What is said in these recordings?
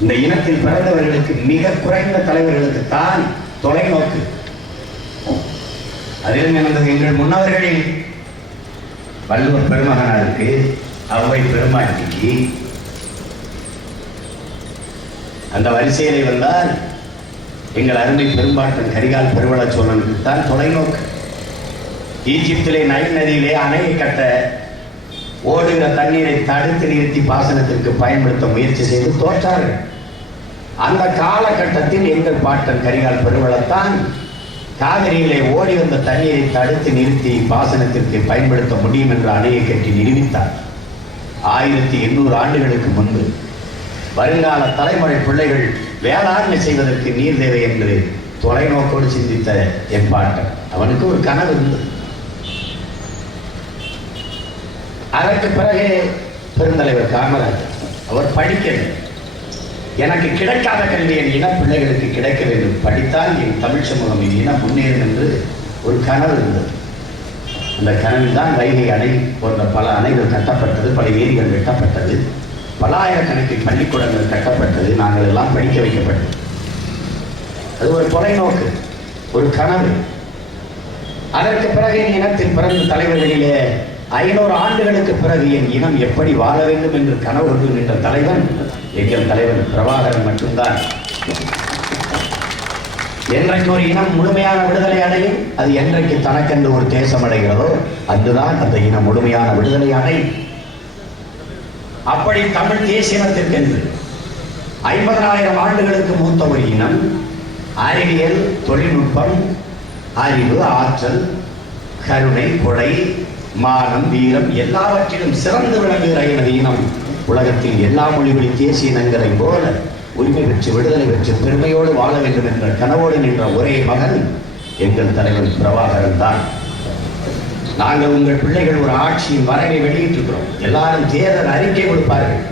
இந்த இனத்தில் பிறந்தவர்களுக்கு மிக குறைந்த தலைவர்களுக்கு தான் தொலைநோக்கு. அதிலும் எங்கள் முன்னவர்களில் வள்ளுவர் பெருமகனாருக்கு, அவ்வை பெருமாட்டிக்கு, அந்த வரிசையிலே வந்தால் எங்கள் அருமை பெரும்பாட்டன் கரிகால் பெருவள சோழனுக்கு தான் தொலைநோக்கு. ஈஜிப்திலே நைல் நதியிலே அணையை கட்ட ஓடுகிற தண்ணீரை தடுத்து நிறுத்தி பாசனத்திற்கு பயன்படுத்த முயற்சி செய்து தோற்றார்கள். அந்த காலகட்டத்தில் எங்கள் பாட்டன் கரிகால் பெருவளத்தான் காவிரியிலே ஓடி வந்த தண்ணீரை தடுத்து நிறுத்தி பாசனத்திற்கு பயன்படுத்த முடியும் என்ற அணையை கட்டி நிரூபித்தார். 1800 ஆண்டுகளுக்கு முன்பு வருங்கால தலைமுறை பிள்ளைகள் வேளாண்மை செய்வதற்கு நீர் தேவை என்று தொலைநோக்கோடு சிந்தித்த என் பாட்டன், அவனுக்கு ஒரு கனவு இருந்தது. அதற்கு பிறகு பெருந்தலைவர் காமராஜர் அவர் படிக்கவில்லை. எனக்கு கிடைக்காத கல்வி என் இன பிள்ளைகளுக்கு கிடைக்க வேண்டும், படித்தால் என் தமிழ் சமூகம் என் இனம் முன்னேறும் என்று ஒரு கனவு இருந்தது. அந்த கனவில் தான் வைகை அணை போன்ற பல அணைகள் கட்டப்பட்டது, பல ஏரிகள் வெட்டப்பட்டது, பல ஆயிரக்கணக்கில் பள்ளிக்கூடங்கள் கட்டப்பட்டது, நாங்கள் எல்லாம் படிக்க வைக்கப்பட்டது. அது ஒரு தொலைநோக்கு, ஒரு கனவு. அதற்கு பிறகு என் இனத்தின் பிறந்த தலைவர்களிலே 500 ஆண்டுகளுக்கு பிறகு என் இனம் எப்படி வாழ வேண்டும் என்று கனவு கொண்டு நின்ற தலைவன் எங்கள் தலைவன் பிரபாகரன் மட்டும்தான். என்றைக்கு ஒரு இனம் முழுமையான விடுதலை அடையும், அது என்றைக்கு தனக்கென்று ஒரு தேசம் அடைகிறதோ அதுதான் அந்த இனம் முழுமையான விடுதலை அடையும். அப்படி தமிழ் தேசியத்திற்கென்று 50,000 ஆண்டுகளுக்கு மூத்த ஒரு இனம் அறிவியல், தொழில்நுட்பம், அறிவு, ஆற்றல், கருணை, கொடை, மானம், வீரம் எல்லாவற்றிலும் சிறந்து விளங்குகிற எனது இனம் உலகத்தில் எல்லா மொழிவழி தேசிய இனங்களை போல உரிமை பெற்று விடுதலை பெற்று பெருமையோடு வாழ வேண்டும் என்ற கனவோடு நின்ற ஒரே மகன் எங்கள் தலைவர் பிரபாகரன் தான். நாங்கள் உங்கள் பிள்ளைகள் ஒரு ஆட்சியின் வரைவை வெளியிட்டிருக்கிறோம். எல்லாரும் தேர்தல் அறிக்கை கொடுப்பார்கள்.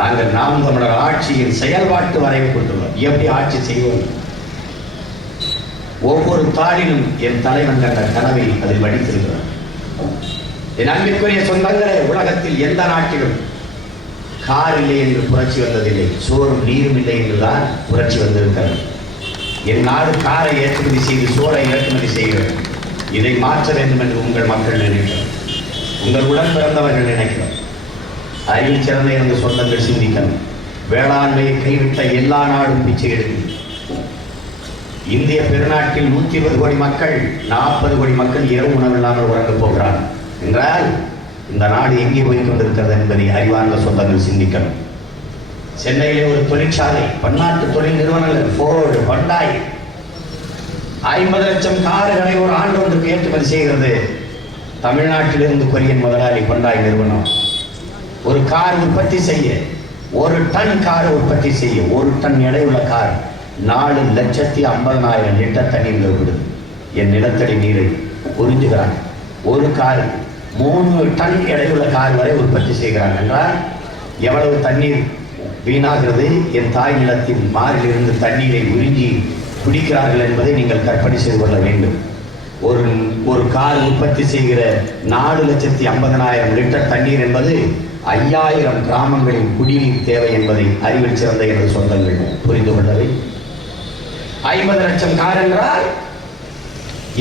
நாங்கள் நாம் தமிழர் ஆட்சியின் செயல்பாட்டு வரைவை கொடுத்துள்ளோம். எப்படி ஆட்சி செய்வோம்? ஒவ்வொரு தாளிலும் என் தலைவன் கண்ட கனவை அதில் வடித்திருக்கிறோம். என் அன்பிற்குரிய சொந்தங்களே, உலகத்தில் எந்த நாட்டிலும் கார் இல்லை என்று புரட்சி வந்ததில்லை, சோறும் நீரும் இல்லை என்றுதான் புரட்சி வந்திருக்கிறது. என் நாடு காரை ஏற்றுமதி செய்து சோறை ஏற்றுமதி செய்கிறது. இதை மாற்ற வேண்டும் என்று உங்கள் மக்கள் நினைக்கிறோம், உங்கள் உடன் பிறந்தவர்கள் நினைக்கிறோம். அறிவில் சிறந்த இருந்த சொந்தங்கள் சிந்திக்கணும். வேளாண்மையை கைவிட்ட எல்லா நாடும் பிச்சை எடுக்கும். இந்திய பெருநாட்டில் 120 கோடி மக்கள், 40 கோடி மக்கள் இரவு உணவில்லாமல் உறங்கப் போகிறார் என்றால் இந்த நாடு எங்கே போய் கொண்டிருக்கிறது என்பதை அறிவார்ந்த சொந்தங்கள் சிந்திக்கணும். சென்னையிலே ஒரு தொழிற்சாலை, பன்னாட்டு தொழில் நிறுவனங்கள், ஃபோர்டு, ஹோண்டாய் 50 லட்சம் கார்களை ஒரு ஆண்டு ஒன்றுக்கு ஏற்றுமதி செய்கிறது. தமிழ்நாட்டிலிருந்து கொரியன் முதலாளி ஹோண்டாய் நிறுவனம் ஒரு கார் உற்பத்தி செய்ய, 1 டன் கார் உற்பத்தி செய்ய, 1 டன் எடையுள்ள கார் 4,50,000 லிட்டர் தண்ணீர் விடுது. என் நிலத்தடி நீரை உறிஞ்சுகிறாங்க. ஒரு கார் 3 டன் எடையுள்ள கார் வரை உற்பத்தி செய்கிறாங்க என்றால் எவ்வளவு தண்ணீர் வீணாகிறது. என் தாய் நிலத்தின் மாறிலிருந்து தண்ணீரை உறிஞ்சி குடிக்கிறார்கள் என்பதை நீங்கள் கற்பனை செய்து கொள்ள வேண்டும். ஒரு கார் உற்பத்தி செய்கிற 4,50,000 லிட்டர் தண்ணீர் என்பது 5000 கிராமங்களின் குடிநீர் தேவை என்பதை அறிவில் சிறந்த எனது சொந்தங்கள் புரிந்து கொள்ளவை. 50 லட்சம் கார் என்றால்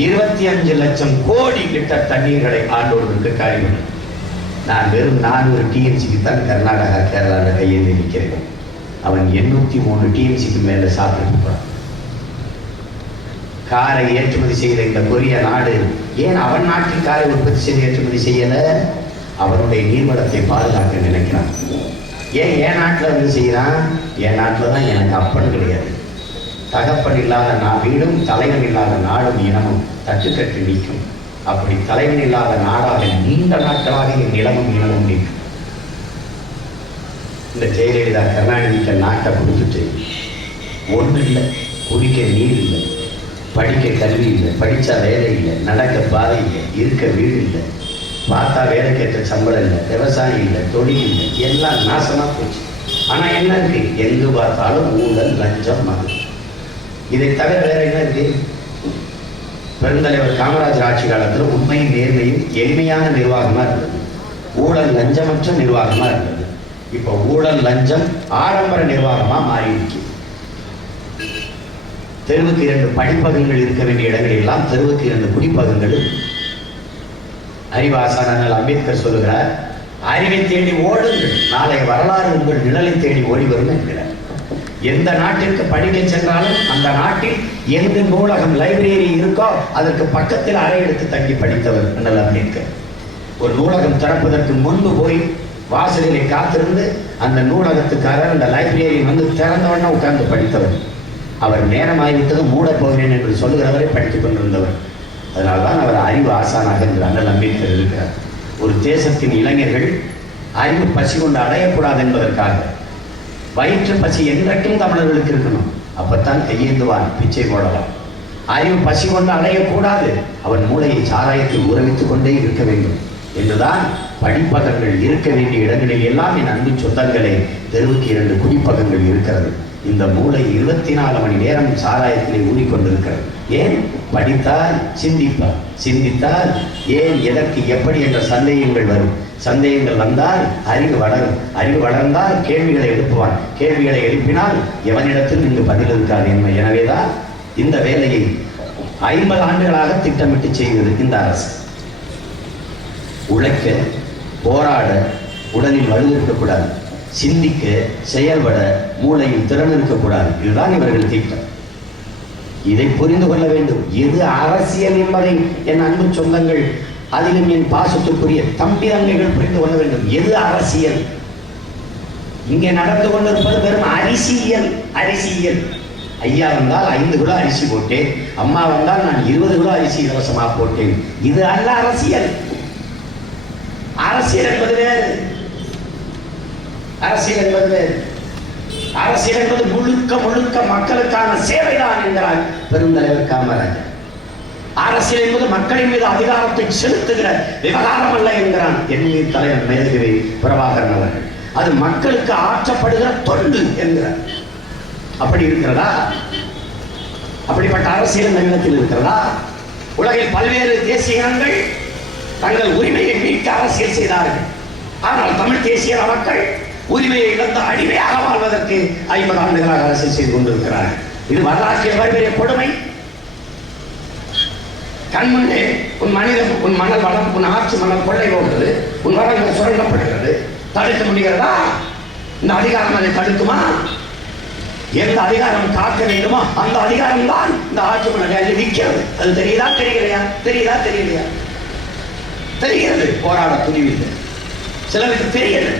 25 லட்சம் கோடி லிட்டர் தண்ணீர்களை ஆண்டோருக்கு காரியம். நான் வெறும் 400 டிஎம்சிக்கு தான் கர்நாடகா, கேரளாவில் கையேந்தி நிற்கிறேன். அவன் 803 டிஎம்சிக்கு மேலே சாப்பிட்டு போறான். காரை ஏற்றுமதி செய்கிற இந்த கொரிய நாடு ஏன் அவன் நாட்டில் காரை உற்பத்தி செய்து ஏற்றுமதி செய்யல? அவனுடைய நீர்வளத்தை பாதுகாக்க நினைக்கிறான். ஏன் என் நாட்டில் வந்து செய்கிறான்? என் நாட்டில் தான் எனக்கு அப்பன் கிடையாது. தகப்பன் இல்லாத வீடும் தலைவன் இல்லாத நாடும் இனமும் தட்டுக்கட்டு நிற்கும். அப்படி தலைவன் இல்லாத நாடாக நீண்ட நாட்களாக என் நிலமும் இனமும் நிற்கும். இந்த ஜெயலலிதா கருணாநிதிக்கு நாட்டை கொடுத்துட்டு ஒன்று இல்லை, குடிக்க நீர் இல்லை, படிக்க கல்வி இல்லை, படித்தா வேலை இல்லை, நடக்க பாதை இல்லை, இருக்க வீடு இல்லை, பார்த்தா வேலைக்கேற்ற சம்பளம் இல்லை, விவசாயம் இல்லை, தொழில் இல்லை, எல்லாம் நாசமாக போச்சு. ஆனால் என்ன இருக்கு? எங்கு பார்த்தாலும் ஊழல், லஞ்சம், மது. இதை தவிர வேற என்ன இருக்கு? பெருந்தலைவர் காமராஜர் ஆட்சி காலத்தில் உண்மையும் நேர்மையும் எளிமையான நிர்வாகமாக இருந்தது. ஊழல் லஞ்சமற்ற நிர்வாகமாக இருந்தது. இப்ப ஊழல் லஞ்சம் ஆடம்பர நிர்வாகமா மாறி இருக்கு. தெருவுக்கு 2 படிப்பகங்கள் இருக்க வேண்டிய இடங்கள் எல்லாம் தெருவுக்கு 2 குடிப்பகங்கள். அறிவாசானால் அம்பேத்கர் சொல்லுகிறார், அறிவை தேடி ஓடுங்கள், நாளைய வரலாறு உங்கள் நிழலை தேடி ஓடி வரும் என்கிறார். எந்த நாட்டிற்கு படிக்க சென்றாலும் அந்த நாட்டில் எந்த நூலகம் லைப்ரரி இருக்கோ அதற்கு பக்கத்தில் அறை எடுத்து தங்கி படித்தவர் அண்ணல் அம்பேத்கர். ஒரு நூலகம் திறப்பதற்கு முன்பு போய் வாசலிலே காத்திருந்து அந்த நூலகத்துக்காரர் அந்த லைப்ரரியை வந்து திறந்தவன உட்கார்ந்து படித்தவர். அவர் நேரமாகிவிட்டது மூட போகிறேன் என்று சொல்லுகிறவரை படித்துக் கொண்டிருந்தவர். அதனால்தான் அவர் அறிவு ஆசானாக என்று அண்ணல் அம்பேத்கர் இருக்கிறார். ஒரு தேசத்தின் இளைஞர்கள் அறிவு பசி கொண்டு அடையக்கூடாது என்பதற்காக வயிற்று பசி என்றைக்கும் தமிழர்களுக்கு இருக்கணும். அப்பத்தான் கையேந்துவான், பிச்சை போடலாம். அறிவு பசி கொண்டு அடையக்கூடாது, அவன் மூளையை சாராயத்தில் உறவித்துக் கொண்டே இருக்க வேண்டும் என்றுதான் படிப்பகங்கள் இருக்க வேண்டிய இடங்களில் எல்லாம் என் அன்பு சொந்தங்களே தெருவுக்கு 2 குடிப்பகங்கள் இருக்கிறது. இந்த மூளை 24 மணி நேரம் சாராயத்திலே ஊறிக்கொண்டிருக்கிறது. ஏன்? படித்தால் சிந்திப்பார், சிந்தித்தால் ஏன் எதற்கு எப்படி என்ற சந்தேகங்கள் வரும். சந்தேகங்கள் வந்தால் அறிவு வளரும், அறிவு வளர்ந்தால் கேள்விகளை எழுப்புவான், கேள்விகளை எழுப்பினால் எவனிடத்தில் இங்கு பதில் இருக்காது என்ன. எனவேதான் இந்த வேலையை 50 ஆண்டுகளாக திட்டமிட்டு செய்கிறது இந்த அரசு. உழைக்க, போராட உடலில் வலு இருக்கக்கூடாது, சிந்திக்க செயல்பட மூளையில் திறன் இருக்கக்கூடாது. இதுதான் இவர்கள் திட்டம். இதை புரிந்து கொள்ள வேண்டும். எது அரசியல் என்பதை என் அன்பு சொந்தங்கள், அதிலும் என் பாசத்துக்குரிய தம்பிதங்கைகள் புரிந்து கொள்ள வேண்டும். எது அரசியல்? இங்கே நடந்து கொண்டிருப்பது வெறும் அரசியல். அரசியல். ஐயா வந்தால் 5 கிலோ அரிசி போட்டேன், அம்மா வந்தால் நான் 20 கிலோ அரிசி இலவசமாக போட்டேன். இது அல்ல அரசியல். அரசியல் என்பது வேறு. அரசியல் என்பது வேறு. அரசியல் என்பது முழுக்க முழுக்க மக்களுக்கான சேவைதான் என்கிறார் பெருந்தலைவர் காமராஜர். அரசியல் என்பது மக்களின் மீது அதிகாரத்தை செலுத்துகிற விவகாரம் அல்ல என்கிறான் எண்ணிய தலைவர் மேதகவி பிரபாகரன் அவர்கள். அது மக்களுக்கு ஆற்றப்படுகிற தொண்டு என்கிறார். அப்படி இருக்கிறதா? அப்படிப்பட்ட அரசியல் நவீனத்தில் இருக்கிறதா? உலகில் பல்வேறு தேசிய இனங்கள் தங்கள் உரிமையை மீட்க அரசியல் செய்தார்கள். ஆனால் தமிழ் தேசிய மக்கள் உரிமையை இழந்த அடிமையாக வாழ்வதற்கு 50 ஆண்டுகளாக அரசியல் செய்து கொண்டிருக்கிறார்கள். இது வரலாற்றில் வரவேறிய கொடுமை. கண்முன்னே உன் மனிதன், உன் மணல் வளம், உன் ஆட்சி மணல் கொள்ளை போகிறது, உன் வளங்கள் சுரண்டப்படுகிறது. தடுக்க முடிகிறதா? இந்த அதிகாரம் அதை தடுக்குமா? எந்த அதிகாரம் காக்க வேண்டுமோ அந்த அதிகாரம் தான் இந்த ஆட்சி மணல் நிற்கிறது. அது தெரியுதா தெரியலையா? தெரியுதா தெரியலையா? தெரிகிறது. போராட துணிவில்லை. சிலருக்கு தெரியல.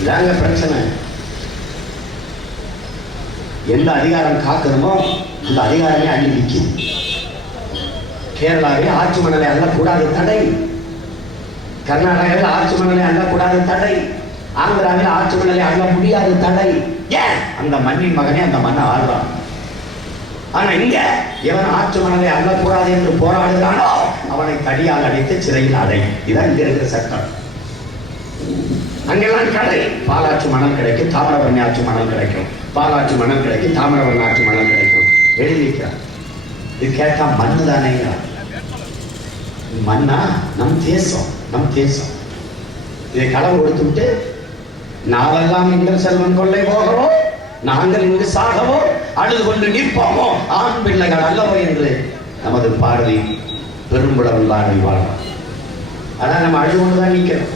இதாங்க பிரச்சனை. எந்த அதிகாரம் காக்கணுமோ அந்த அதிகாரமே அள்ளி நிற்கும். கேரளாவில் ஆட்சி மணலை அள்ளக்கூடாது தடை, கர்நாடகாவில் ஆட்சி மணலை அள்ளக்கூடாது தடை, ஆந்திராவில் ஆட்சி மணலை அள்ள முடியாது தடை. ஏன்? அந்த மண்ணின் மகனே அந்த மண்ணை ஆள்றான். ஆனா இங்க எவன் ஆட்சி மணலை அள்ளக்கூடாது என்று போராடுகிறானோ அவனை தடியால் அடைத்து சிறையில் அடை. இதான் இங்க இருக்கிற சட்டம். அங்கெல்லாம் கடை. பாலாற்று மணல் கிடைக்கும், தாமிரபரணி ஆற்று மணல் கிடைக்கும், பாலாற்று மணல் கிடைக்கும், தாமிரபரணி ஆற்று மணல் கிடைக்கும். எழுதிக்கிறார். இது கேட்டா மண்ணு தானேங்க. மண்ணா? நம் தேசம், நம் தேசம். இதை களவு கொடுத்துட்டு நாவெல்லாம் எங்கள் செல்வன் கொள்ளை போகிறோம், நாங்கள் இங்கு சாகவோ அழுது கொண்டு நிற்போமோ, ஆண் பிள்ளைகள் அல்லவோ என்று நமது பாரதி பெரும்புலவன் பாரதி வாழ்றோம். அதான் நம்ம அழுது கொண்டுதான் நிற்கிறோம்.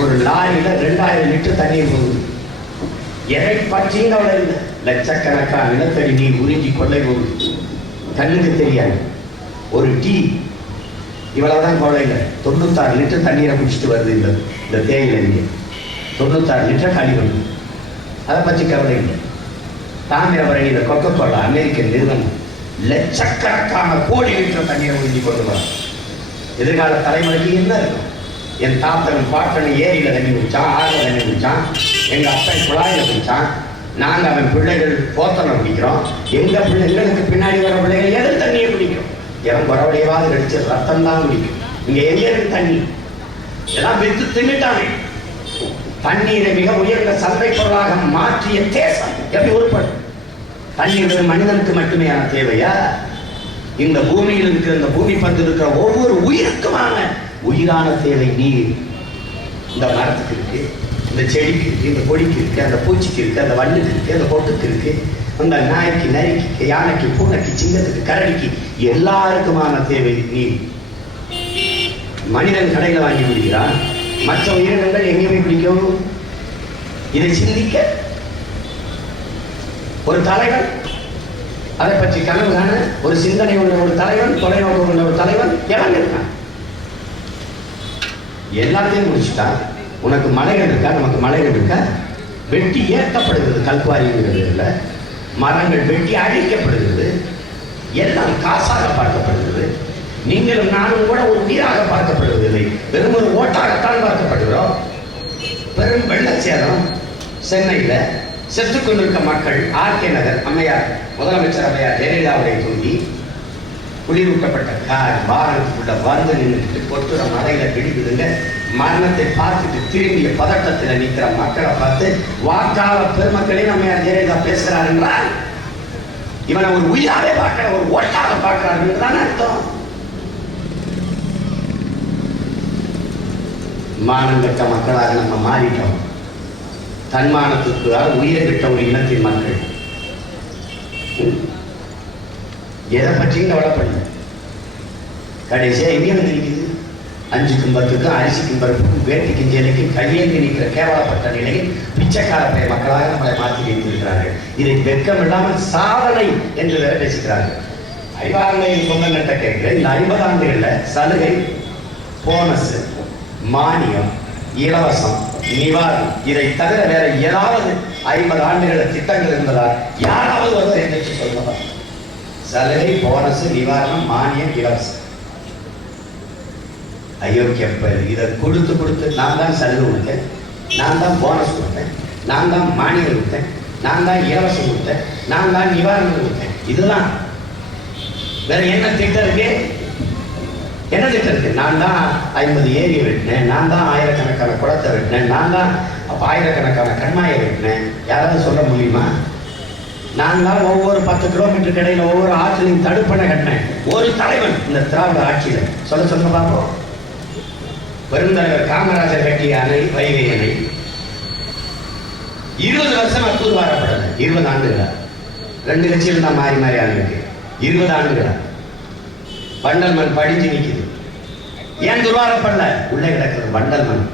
ஒரு லாரியில 2000 லிட்டர் தண்ணீர் போகுது. எதை பற்றியும் கவலை இல்லை. லட்சக்கணக்கான நிலத்தடி நீர் உறிஞ்சி கொள்ளை போகுது. கண்ணுக்கு தெரியாது. ஒரு டீ இவ்வளவுதான் கவலை இல்லை. 96 லிட்டர் தண்ணீரை குடிச்சிட்டு வருது இந்த தேயிலை. 96 லிட்டர் கழி வருது. அதை பற்றி கவலை இல்லை. தாமிரபரணி இந்த கொக்கோலா அமெரிக்கன் நிறுவனம் லட்சக்கணக்கான கோடி லிட்டர் தண்ணீரை உறிஞ்சி கொண்டு வரும். எதிர்கால தலைமுறைக்கு என்ன இருக்கும்? என் தாத்தன் பாட்டனை ஏரியில தண்ணி குடிச்சான், ஆறுல தண்ணி குடிச்சான், எங்க அப்பன் குழாயில குடிச்சான். நாங்க அவன் பிள்ளைகள் போத்தனை குடிக்கிறோம். எங்களுக்கு பின்னாடி வர பிள்ளைகள் எதில் தண்ணியை குடிக்கிறோம்? எவன் குறவடையவாது கடிச்சு ரத்தம் தான் குடிக்கும். இங்க எங்க இருக்கு தண்ணி? எல்லாம் வித்து தின்னுட்டானே. தண்ணீரை மிக உயர்ந்த சந்தை பொருளாக மாற்றிய தேசம் எப்படி உருப்படும்? தண்ணீர் மனிதனுக்கு மட்டுமேயான தேவையா? இந்த பூமியில் இருக்கிற, இந்த பூமி பந்து இருக்கிற ஒவ்வொரு உயிருக்குமான உயிரான தேவை நீர். இந்த மரத்துக்கு இருக்கு, இந்த செடிக்கு இருக்கு, இந்த கொடிக்கு இருக்கு, அந்த பூச்சிக்கு இருக்கு, அந்த வண்டுக்கு இருக்கு, அந்த பொட்டுக்கு இருக்கு, அந்த நாய்க்கு, நரிக்கு, யானைக்கு, பூனைக்கு, சிங்கத்துக்கு, கரடிக்கு, எல்லாருக்குமான தேவை நீர். மனிதன் கடையில் வாங்கி குடிக்கிறான், மற்ற உயிரினங்கள் எங்கேயுமே பிடிக்கும். இதை சிந்திக்க ஒரு தலைவன், அதை பற்றி கனவு காண ஒரு சிந்தனை உள்ள ஒரு தலைவன், தொலைநோக்கு உள்ள ஒரு தலைவன் எவன் இருக்கான்? எல்லாத்தையும் முடிச்சுட்டான். உனக்கு மலைகள் இருக்கா? நமக்கு மலைகள் இருக்கா? வெட்டி ஏற்றப்படுகிறது, கல்குவாரிங்கிறது, மரங்கள் வெட்டி அழிக்கப்படுகிறது, எல்லாம் காசாக பார்க்கப்படுகிறது. நீங்களும் நானும் கூட ஒரு உயிராக பார்க்கப்படுவதில்லை, வெறும் ஒரு ஓட்டாகத்தான் பார்க்கப்படுகிறோம். பெரும் வெள்ளச்சேதம் சென்னையில் செத்துக் கொண்டிருக்க மக்கள், ஆர்கே நகர் அம்மையார், முதலமைச்சர் அம்மையார் ஜெயலலிதாவுடைய தூங்கி குளிரூட்டப்பட்ட கார் வாகனத்துக்குள்ள வந்து நின்றுட்டு கொட்டுற மலையில பிடிக்குதுங்க. மரணத்தை பார்த்துட்டு திரும்பிய பதட்டத்தில் நிற்கிற மக்களை பார்த்து வாக்காளர் பெருமக்களே அம்மையார் ஜெயலலிதா பேசுகிறார் என்றால் இவனை ஒரு உயிராவே பார்க்கிற, ஒரு ஓட்டாக பார்க்கிறார் என்றுதான் அர்த்தம். மானங்கட்ட மக்களாக நம்ம மாறிட்டோம். தன்மானத்துக்கு உயிரை விட்ட ஒரு இனத்தின் மக்கள். எதை பற்றியும் கவலைப்படல. கடைசியா எங்கே வந்து நிற்குது? 5க்கும் 10க்கும் அரிசிக்கும் பருப்புக்கும் வேட்டிக்கும் ஜெயிலுக்கும் கையேந்தி நிற்கிற கேவலப்பட்ட நிலையில் பிச்சைக்கார பய மக்களாக நம்மளை மாற்றி வைத்திருக்கிறார்கள். இதை வெட்கம் இல்லாமல் சாதனை என்று வேற பேசுகிறார்கள். அறிவாண்மையின் சொந்தங்கள்கிட்ட கேட்கிறேன், இந்த 50 ஆண்டுகள்ல சலுகை, போனஸ், மானியம், இலவசம், நிவாரணம், இதை தவிர வேற ஏதாவது 50 ஆண்டுகள திட்டங்கள் இருந்ததால் யாராவது ஒருவர் என்று சொல்லலாம். சலுகை, போனஸ், நிவாரணம், மானியம், இலவசம். அயோக்கியப்ப இதை கொடுத்து கொடுத்து நான் தான் சலுகை கொடுத்தேன், நான் தான் போனஸ் கொடுத்தேன், நான் தான் மானியம் கொடுத்தேன், நான் தான் இலவசம் கொடுத்தேன், நான் தான் நிவாரணம் கொடுத்தேன். இதுதான். வேற என்ன திட்டம் இருக்கு? என்ன திட்டம் இருக்கு? நான் தான் 50 ஏரியை வெட்டினேன், நான் தான் ஆயிரக்கணக்கான குளத்தை வெட்டினேன், நான் தான் ஆயிரக்கணக்கான கண்மாயை வெட்டினேன். யாராவது சொல்ல முடியுமா? நான் தான் ஒவ்வொரு 10 கிலோமீட்டர் கடையில் ஒவ்வொரு ஆற்றிலையும் தடுப்பணை கட்டினேன். ஒரு தலைவன் இந்த திராவிட ஆட்சியில சொல்ல பார்ப்போம். பெருந்தலைவர் காமராஜர் கட்டிய அணை வைகை அணை 20 வருஷமா தூர்வாரப்படல. 20 ஆண்டுகளா? 2 கட்சியில் தான் மாறி மாறி ஆளுக்கு 20 ஆண்டுகளா? வண்டல் மண் படிஞ்சு நிற்குது. ஏன் தூர்வாரப்படல? உள்ளே கிடக்குது வண்டல் மண்.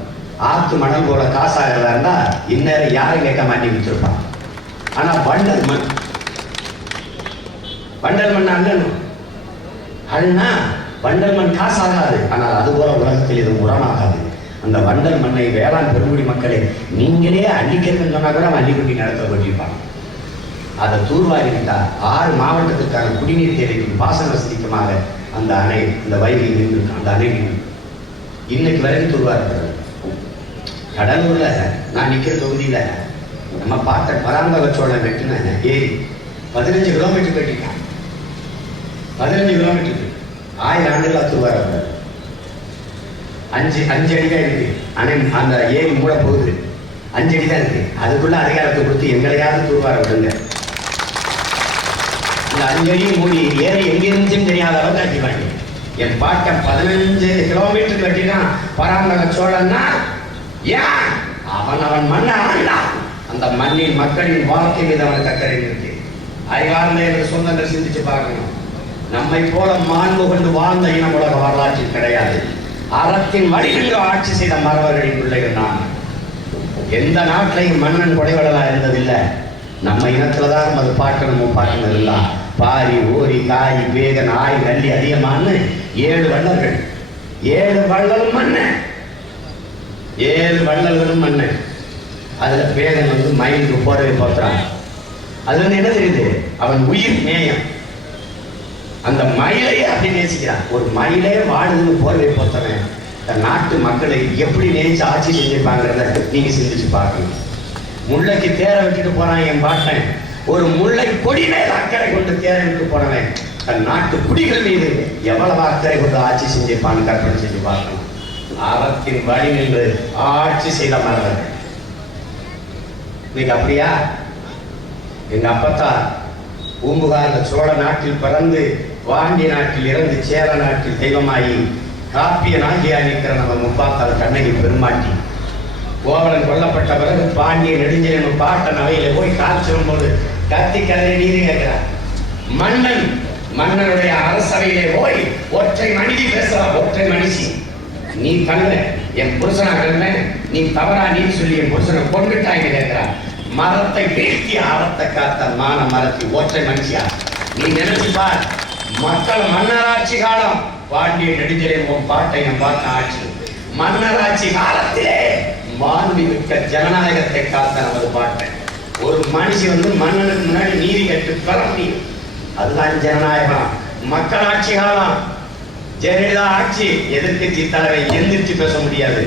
ஆத்து மணல் போல காசாகிறதா இருந்தா இந்நேரம் யாரும் கேட்க மாட்டி வச்சிருப்பான். ஆனா வண்டல் மண் அண்ணனும் அண்ணா வண்டல் மண் காசாகாது. ஆனால் அதுபோல உலகத்தில் இது உரமாகாது. அந்த வண்டல் மண்ணை வேளாண் பெருங்குடி மக்களே நீங்களே அள்ளிக்கிறதுன்னு சொன்னா கூட அள்ளிக்குட்டி நடத்த கொண்டிருப்பாங்க. அதை தூர்வாரிவிட்டால் 6 மாவட்டத்துக்கான குடிநீர் தேவைக்கும் பாசன வசதிக்குமாக அந்த அணை, இந்த வைகை நின்று அந்த அணை இன்னைக்கு வரைக்கும் தூர்வாரப்படுறது. கடலூர்ல நான் நிற்கிற தொகுதியில நம்ம பார்த்த பராந்தக சோழன் வெட்டின ஏரி 15 கிலோமீட்டர் கட்டிட்டான். 15 கிலோமீட்டருக்கு 1000 ஆண்டுகளா தூர்வாரப்படுறது. 5 அடி தான் இருக்கு அணை. அந்த ஏரி மூட போகுது, 5 அடி தான் இருக்கு. அதுக்குள்ள அதிகாரத்தை கொடுத்து எங்களையாவது தூர்வார விடுங்க. இந்த 5 அடியும் மூடி ஏரி எங்க இருந்துச்சுன்னு தெரியாத அளவுக்கு ஆக்கிவாங்க. என் பாட்டன் 15 கிலோமீட்டர் கட்டினான் பராந்தக சோழன்னா. ஏன்? அவன் மண்ணை ஆண்டான். அந்த மண்ணின் மக்களின் வாழ்க்கை மீது அவனுக்கு அக்கறை இருக்கு. அறிவார்ந்த என்று சொந்தங்கள் சிந்திச்சு பார்க்கணும். நம்மை போல மாண்பு கொண்டு வாழ்ந்த இனம் உலக வரலாற்றில் கிடையாது. அறத்தின் வழிகளில் ஆட்சி செய்த மரபர்களின் பிள்ளைகள் நான். எந்த நாட்டிலையும் மன்னன் கொடைவளலா இருந்ததில்லை. நம்ம இனத்துலதான் நமது பாட்டனும் முப்பாட்டனும் இருந்தா. பாரி, ஓரி, காரி, வேகன், ஆய், கல்லி, அதிகமானு 7 வள்ளல்கள். 7 வள்ளலும் மன்னன். 7 வள்ளல்களும் மன்னன். அதுல வேகன் வந்து மயிலுக்கு போறவை போத்துறான். அது வந்து என்ன தெரியுது? அவன் உயிர் நேயம். அந்த மயிலையே அப்படி நேசிக்கிறான். ஒரு மயிலே வாடுதுன்னு போர்வை போத்தவன் தன் நாட்டு மக்களை எப்படி நேசிச்சு ஆட்சி செஞ்சிருப்பாங்கிறத நீங்க சிந்திச்சு பார்க்கணும். முல்லைக்கு தேர விட்டுட்டு போறான் என் பாட்டன். ஒரு முல்லை கொடி மேல் அக்கறை கொண்டு தேர விட்டு போனவன் தன் நாட்டு குடிகள் மீது எவ்வளவு அக்கறை கொண்டு ஆட்சி செஞ்சிருப்பான்னு கற்பனை செஞ்சு பார்க்கணும். அறத்தின் வழி நின்று ஆட்சி செய்த மரபர்கள். இன்னைக்கு அப்படியா? எங்க அப்பத்தா பூம்புகார்ந்த சோழ நாட்டில் பிறந்து வாண்டிய நாட்டில் இறந்து சேர நாட்டில் தெய்வமாயி காப்பிய நாகியா நிற்கிற நம்ம முப்பாத்தால் கண்ணகி பெருமாட்டி கோவலன் கொல்லப்பட்ட பிறகு பாண்டிய நெடுஞ்செழியன் பாட்டன் அவையில போய் காய்ச்சும் போது கத்தி கதறி நீதி கேட்கிறார். மன்னனுடைய அரசவையிலே போய் ஒற்றை மனிதி பேசலாம். ஒற்றை மனுஷி, நீ கல்ல என் புருஷனா கல்ல, நீ தவறா நீ சொல்லி என் புருஷனை கொண்டுட்டாங்க கேட்கிறார். மரத்தை வீழ்த்தி அறத்தை காத்த மான மரத்தி ஒற்றை மனுஷியா. நீ நினைச்சு பார், மக்கள் மன்னராட்சி காலம் பாண்டிய நெடுஞ்செழியன் பாட்டை நம் பார்த்த ஆட்சி. மன்னராட்சி காலத்திலே மாண்புமிக்க ஜனநாயகத்தை காத்த நமது பாட்டை. ஒரு மனுஷி மன்னனுக்கு முன்னாடி நீதி கேட்டு பெற முடியும். அதுதான் ஜனநாயகம். மக்களாட்சி காலம். ஜெயலலிதா ஆட்சி எதிர்கட்சி தலைவை எந்திரிச்சு பேச முடியாது.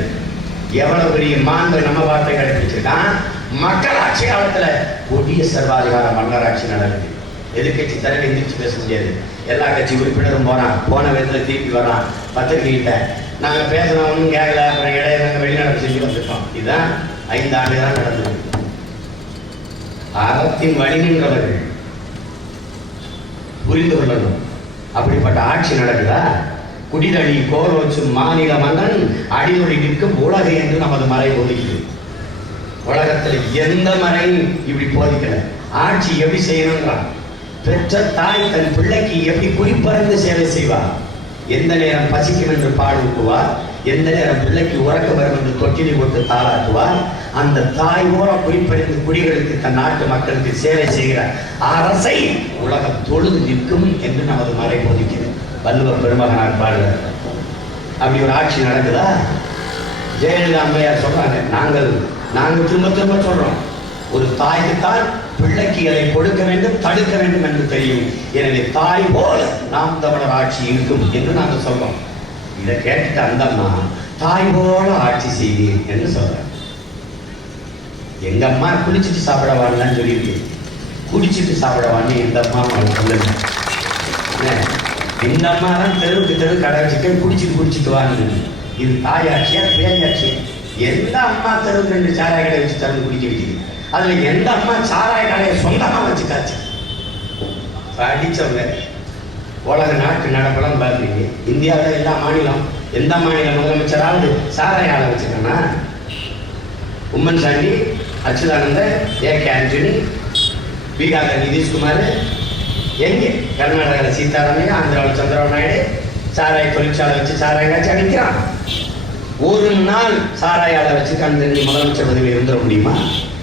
எவ்வளவு பெரிய மாண்பு நம்ம பாட்டை கடைபிடிச்சிருக்கான். மக்களாட்சி காலத்துல கொடிய சர்வாதிகார மன்னராட்சி நடக்குது. எதிர்கட்சி தலைவர் எந்திரிச்சு பேச முடியாது. எல்லா கட்சி உறுப்பினரும் போன விதத்துல திருப்பி வரான். பத்திரிகைகிட்ட நாங்க பேசணும் கேட்கல, அப்புறம் இடையில வெளிநாடு செஞ்சு வந்துட்டோம். இதுதான் 5 ஆண்டுகள் நடந்தது. அறத்தின் வழி நின்றவர்கள் புரிந்து கொள்ளணும். அப்படிப்பட்ட ஆட்சி நடக்குதா? குடிதழி கோரோச்சு மாநில மன்னன் அடிதொழி நிற்கும் உலகு என்று நமது மறை போதிக்குது. உலகத்துல எந்த மறையும் இப்படி போதிக்கல. ஆட்சி எப்படி செய்யணும்ன்றான். பெற்ற தாய் தன் பிள்ளைக்கு எப்படி குறிப்பறிந்து சேவை செய்வார். எந்த நேரம் பசிக்கும் என்று பாடுவார், எந்த நேரம் பிள்ளைக்கு உறக்க வரும் என்று தொட்டிலை போட்டு தாளாட்டுவார். அந்த தாய் ஓர குறிப்பறிந்து குடிகளுக்கு தன் நாட்டு மக்களுக்கு சேவை செய்கிற அரசை உலகம் தொழுது நிற்கும் என்று நமது மறை போதிக்கிறது. வள்ளுவ பெருமகனார் பாடுகிறார். அப்படி ஒரு ஆட்சி நடக்குதா? ஜெயலலிதா அம்மையார் சொல்றாங்க, நாங்கள் திரும்ப சொல்றோம், ஒரு தாய்க்குத்தான் பிள்ளைக்கு அதை கொடுக்க வேண்டும், தடுக்க வேண்டும் என்று தெரியும். எனவே தாய் போல நாம் தமிழர் ஆட்சி இருக்கும் என்று நாங்கள் சொல்றோம். இதை கேட்டுட்டு அந்த அம்மா தாய் போல ஆட்சி செய்வீர் என்று சொல்றேன். எங்க அம்மா குளிச்சுட்டு சாப்பிடவான்னு சொல்லியிருக்கு. குடிச்சிட்டு சாப்பிடவான்னு இந்த அம்மா சொல்லுங்க. இந்த அம்மா தான் தெருவுக்கு தெரு கடை வச்சுட்டு குடிச்சிட்டு வாங்க. இது தாயாட்சியா பேயாட்சியா? எந்த அம்மா தெருவுக்கு 2 சாராய கடை வச்சு தருந்து குடிக்க வைக்குது? அதுல எந்த அம்மா சாராய கடையை சொந்தமா வச்சுக்காச்சு? படிச்சவங்க உலக நாட்டு நடப்பெல்லாம் பார்க்குறீங்க. இந்தியாவில் எல்லா மாநிலம், எந்த மாநில முதலமைச்சராவது சாராய ஆளை வச்சுக்கன்னா? உம்மன் சாண்டி, அச்சுதானந்தர், ஏ.கே. ஆண்டனி, பீகாரில் நிதிஷ்குமார், எங்கே கர்நாடகாவில் சீதாராமையா, ஆந்திராவில் சந்திரபாபு நாயுடு சாராய தொழிற்சாலை வச்சு சாராயம் காய்ச்சி அடிக்கிறான். ஒரு நாள் சாராய ஆளை வச்சு கண்டு முதலமைச்சர் பதவியில் இருந்துட முடியுமா?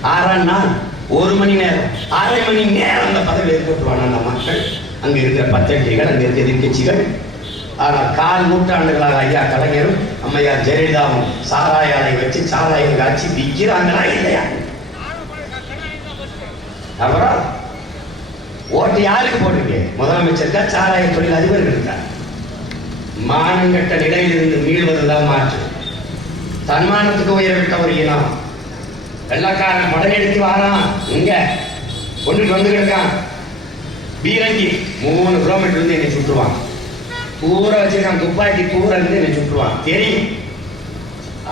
6 நாள், 1 மணி நேரம், 1/2 மணி நேரம் அந்த பதவியில் ஏற்பட்டுவான அந்த மக்கள், அங்கே இருக்கிற பத்திரிகைகள், அங்கே இருக்கிற எதிர்கட்சிகள். ஆனால் 4 நூற்றாண்டுகளாக ஐயா கலைஞரும் அம்மையார் ஜெயலலிதாவும் சாராய ஆலை வச்சு சாராயம் காட்சி விற்கிறாங்களா இல்லையா? அப்புறம் ஓட்டு யாருக்கு போடுறீங்க? முதலமைச்சருக்கா சாராய தொழில் அதிபர்களுக்கா? மானங்கட்ட நிலையிலிருந்து மீள்வதுதான் மாற்று. தன்மானத்துக்கு உயரவிட்ட ஒரு இனம். வெள்ளக்காரன் படையெடுத்து வாரான், இங்க கொண்டுட்டு வந்துட்டு இருக்கான். பீரங்கி 3 கிலோமீட்டர் இருந்து என்னை சுற்றுவான். பூரா வச்சிருக்கான் துப்பாக்கி, பூரா இருந்து என்னை சுற்றுவான் தெரியும்.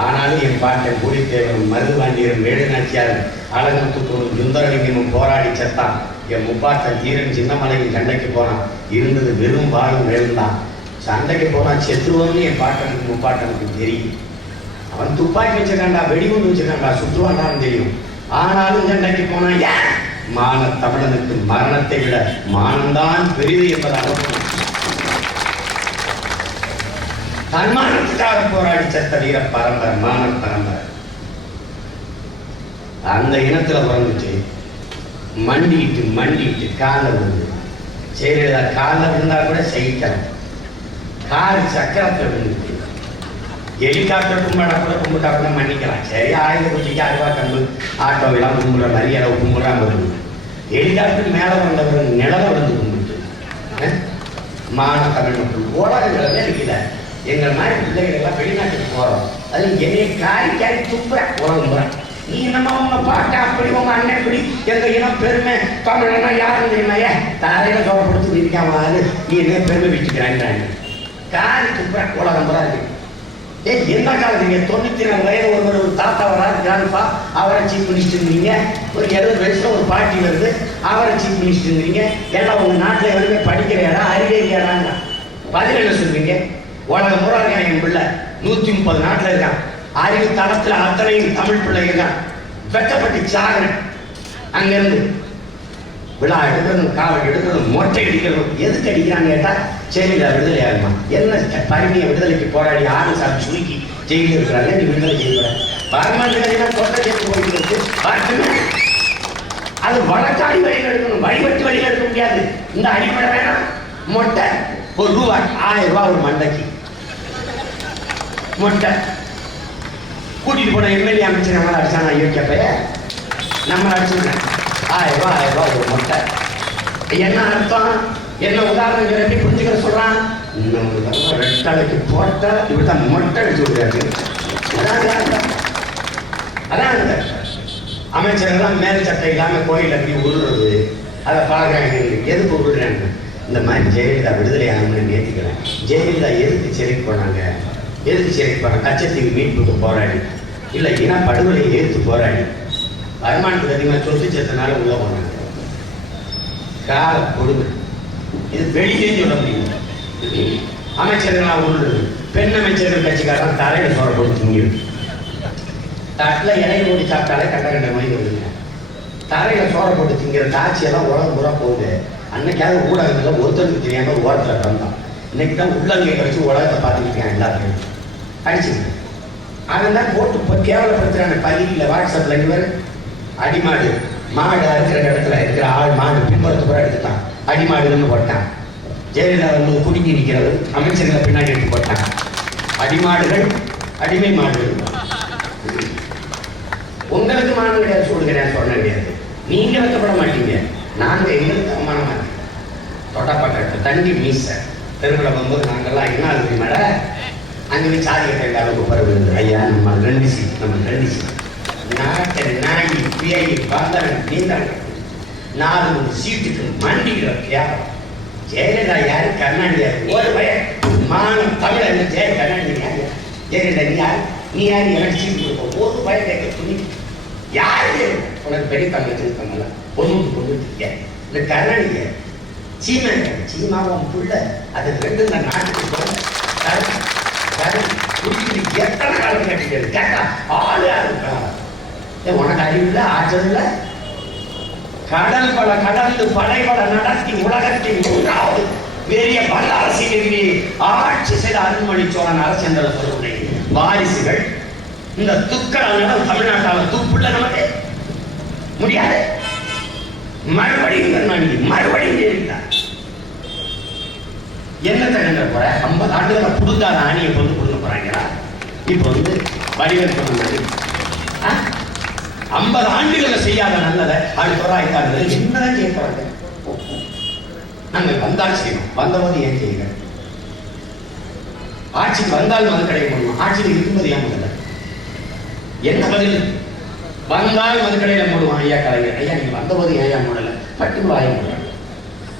ஆனாலும் என் பாட்டன் பூலித்தேவரும் மருதுவாண்டியரும் வேலுநாச்சியாரும் அழகமுத்துக்கும் சுந்தரலிங்கமும் போராடி செத்தான். என் முப்பாட்டன் தீரன் சின்னமலையின் சண்டைக்கு போனான். இருந்தது வெறும் வாழும் வேலுந்தான். சண்டைக்கு போனான், செத்துருவோம்னு என் பாட்டனுக்கு முப்பாட்டனுக்கு தெரியும். அவன் துப்பாக்கி வச்சிருக்காண்டா, வெடிகுண்டு வச்சிருக்காண்டா, சுற்றுவாண்டான்னு தெரியும். ஆனாலும் சண்டைக்கு போனான். ஏன்? மான தமிழனுக்கு மரணத்தை விட மானம்தான் பெரிது என்பதாக தன்மானத்துக்காக போராடி செத்த வீர பரம்பரை, மான பரம்பரை. அந்த இனத்துல பிறந்துச்சு. மண்டிட்டு கால விழுந்து ஜெயலலிதா கால விழுந்தா கூட சகிக்கலாம். கார் சக்கரத்தில் விழுந்துச்சு. ஹெலிகாப்டர் கும்பிடா கூட கும்பிட்டா கூட மன்னிக்கலாம். சரி, ஆயுத பூஜைக்கு அருவா கம்பு ஆட்டோவெல்லாம் கும்பிடுற மாதிரி அளவு கும்பிடாம வருது. ஹெலிகாப்டர் மேலே வந்தவர் நிலவ வந்து கும்பிட்டு மான தமிழ் மக்கள் உலகங்களவே இருக்குல்ல. எங்கள் மாதிரி பிள்ளைகள் எல்லாம் வெளிநாட்டுக்கு போறோம். அது என்னைய காரி துப்புறேன் உலகம். நீ நம்ம உங்க பாட்டா அப்படி, உங்க அண்ணன் இப்படி, எங்க இனம் பெருமை, தமிழனா யாரும் தெரியுமா? தரையில சோழப்படுத்தி இருக்காம நீ என்ன பெருமை வச்சுக்கிறாங்க. காரி துப்புறேன் உலகம் தான் இருக்கு. என்ன காலத்துக்கு 94 வயது ஒரு தாத்தா வராது, கிராண்ட்பா, அவரை சீஃப் மினிஸ்டர் இருந்தீங்க. ஒரு 70 வயசுல ஒரு பார்ட்டி வருது, அவரை சீஃப் மினிஸ்டர் இருந்தீங்க. எல்லாம் உங்க நாட்டில் எவருமே படிக்கிற இடம், அறிவே இல்லையாடாங்க. பதில் என்ன சொல்வீங்க? உலகம் பூரா இருக்கான் என் பிள்ளை, 130 நாட்டில் இருக்கான். அறிவு தளத்துல அத்தனையும் தமிழ் பிள்ளைங்க தான் வெட்டப்பட்டு சாகிறேன். அங்கிருந்து விழா எடுக்கணும், காவல் எடுக்கணும், மொட்டை அடிக்கணும். எதுக்கு அடிக்கிறான்னு கேட்டா ஜெயலலிதா விடுதலை ஆகுமா? என்ன பரிமையை விடுதலைக்கு போராடி ஆறு சாமி சுருக்கி ஜெயிலில் இருக்கிறாங்க. நீ விடுதலை செய்ய பரமாதிரி கொட்டை சேர்த்து போயிட்டு அது வழக்காடி வழியில் எடுக்கணும், வழிபட்டு வழியில் எடுக்க முடியாது. இந்த அடிப்படை வேணாம். மொட்டை ₹1 1000 ஒரு மண்டைக்கு மொட்டை. கூட்டிட்டு போன எம்எல்ஏ அமைச்சர் நம்மளை அடிச்சானா? யோக்கியப்பைய நம்மளை அடிச்சுருக்கேன். ₹1000 ஒரு மொட்டை. என்ன அர்த்தம்? என்ன உதாரணம் எப்படி புரிஞ்சுக்கிற சொல்றான்? ரெட்டலைக்கு போட்டா இப்படித்தான் மொட்டை அடிச்சு விடுறாரு. அதான் அமைச்சர்கள் மேல் சட்டை இல்லாம கோயில் அப்படி உருள்றது, அதை பார்க்குறாங்க. எதுக்கு உருள்றாங்க? இந்த மாதிரி ஜெயலலிதா விடுதலை ஆகணும்னு நேர்த்திக்கிறேன். ஜெயலலிதா எதுக்கு சிறைக்கு போனாங்க? எதுக்கு சிறைக்கு போனாங்க? கச்சத்தீவு மீட்புக்கு போராடி, இல்லை இன படுகொலையை எதிர்த்து போராடி, வருமானத்துக்கு அதிகமாக சொத்து சேர்த்தனால உள்ள போனாங்க. கால கொடுமை. இது வெளியே சொல்ல முடியும். அமைச்சர்களாக உருள்றது. பெண் அமைச்சர்கள் கட்சிக்காரன் தலையில சோற போட்டு தூங்கிடுது. தட்டில் இலையை ஓடி சாப்பிட்டாலே கண்ட கண்ட மொழி வருதுங்க. தரையில சோற போட்டு திங்கிற காட்சியெல்லாம் உலகம் பூரா போகுது. அன்னைக்காவது ஊடகங்கள் ஒருத்தருக்கு தெரியாம ஒரு ஓரத்தில் கிடந்தான். இன்னைக்கு தான் உள்ளங்கையை வச்சு உலகத்தை பார்த்துக்கிட்டேன். எல்லாத்தையும் அடிச்சுக்கிட்டு அவன் தான் போட்டு இப்போ கேவலப்படுத்துறாங்க. பதிவில் வாட்ஸ்அப்ல இவர் அடிமாடு மாடு இருக்கிற இடத்துல இருக்கிற ஆள் மாடு பின்புறத்து கூட எடுத்துட்டான். அடிமாடுன்னு போட்டான். ஜெயலலிதா வந்து குடுங்கி நிற்கிறது. அமைச்சர்களை பின்னாடி எடுத்து போட்டான். அடிமாடுகள் அடிமை மாடுகள். உங்களுக்கு மானம் கிடையாது, சொல்லுகிறேன் சொல்ல கிடையாது. நீங்க வைக்கப்பட மாட்டீங்க. நாங்க எங்களுக்கு அவமானம் மாட்டோம். தொடப்பட்ட தண்டி மீச தெருவில் போகும்போது நாங்கள்லாம் என்ன ஆகுது மேட அங்கே போய் சாதி கட்ட எல்லாரும் பரவுது. ஐயா நம்ம ரெண்டு நாட்டை நாயி பேயி பந்தரன் நீந்தாங்க 4 சீட்டுக்கு மண்டிக்கிற கேவலம். ஜெயலலிதா யாரு? கருணாநிதி. ஒரு பையன் மானம் தமிழ் ஜெய கருணாநிதி யாரு? ஜெயலலிதா நீ யார்? நீ யாரு எனக்கு சீட்டு கொடுப்போம்? ஒரு பையன் கேட்க துணி யாரு? உனக்கு பெரிய தங்கச்சி இருக்காங்கல்ல, பொண்ணு இந்த கருணாநிதி சீமாவும் புள்ள அது 2 இந்த நாட்டுக்கு எத்தனை காலம் கட்டிக்கிறது கேட்டா ஆளு இருக்கா? உனக்கு அறிவில்லை, ஆற்றல் இல்லை. கடல் பல கடந்து படைபட நடத்தி உலகத்தின் 3வது பெரிய பல அரசியலிலே ஆட்சி செய்த அருண்மொழி சோழன் அரசேந்திர சோழனுடைய வாரிசுகள் இந்த துக்கடம் தமிழ்நாட்டால் துப்புள்ள நமக்கு முடியாது. மறுபடியும் ஜெயித்தார். என்னத்தை கண்ட போற? 50 ஆண்டுகளை புடுங்காத ஆணியை கொண்டு கொடுக்க போறாங்களா? இப்ப வடிவேல் சொன்ன மாதிரி 50 ஆண்டுகளை செய்யாத நல்லதை அது தொள்ளாயிரத்தாண்டு என்னதான் செய்ய போறாங்க? நாங்கள் வந்தால் செய்யணும். வந்தபோது ஏன் செய்யுங்க? ஆட்சிக்கு வந்தால் மது கடை போடணும். ஆட்சியில் இருக்கும்போது ஏன் முதல்ல என்ன பதில்? வந்தால் மது கடையில மூடுவான். ஐயா கலைஞர், ஐயா நீங்க வந்தபோது ஏன் மூடல? பட்டு வாய மூடல.